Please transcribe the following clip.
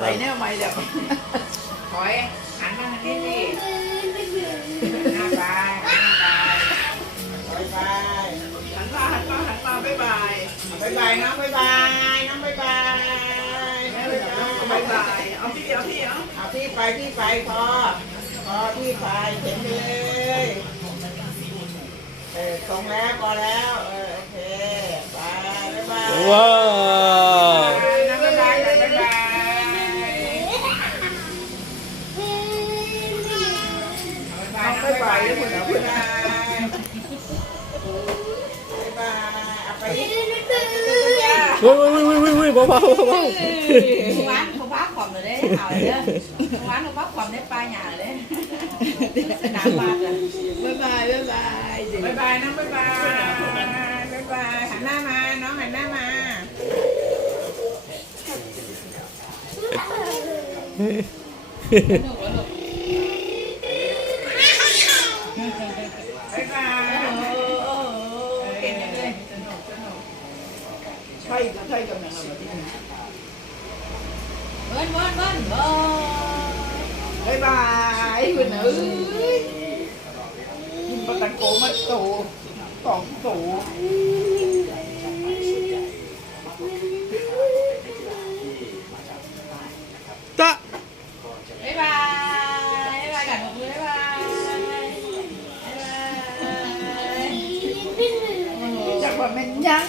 ใส่แนวใหม่เดี๋ยวถอยหันมาทางนี้สิหน้าไปหน้าไปหันมาบ๊ายบาย บ๊ายบายน้องบ๊ายบายน้องบ๊ายบาย บ๊ายบายเอาพี่เอาพี่ไปพอพี่ไปเห็นเลยตรงแล้วพอแล้วโอเคไปบ๊ายบายว้าวบ๊ายบายบ๊ายบายบ๊ายบายเลยคุณนะคุณนะเอาไปวุ้ยเบาหวานเขาพักขวบเลยได้เอาเลยเด้อหวานเขาพักขวบได้ปลาหยาเลยสนามบาสอ่ะบ๊ายบายน้องบ๊ายบายหันหน้ามาน้องหันหน้ามาบ๊ายบายเก่งเลยสนุกใช่กับอย่างเราแบบนี้บ๊ายบายคุณเอ้ยกินปลาตังโกมาโต2 โตตะบ๊ายบายกันหมดเลยบ๊ายบายจากว่าเป็นยัง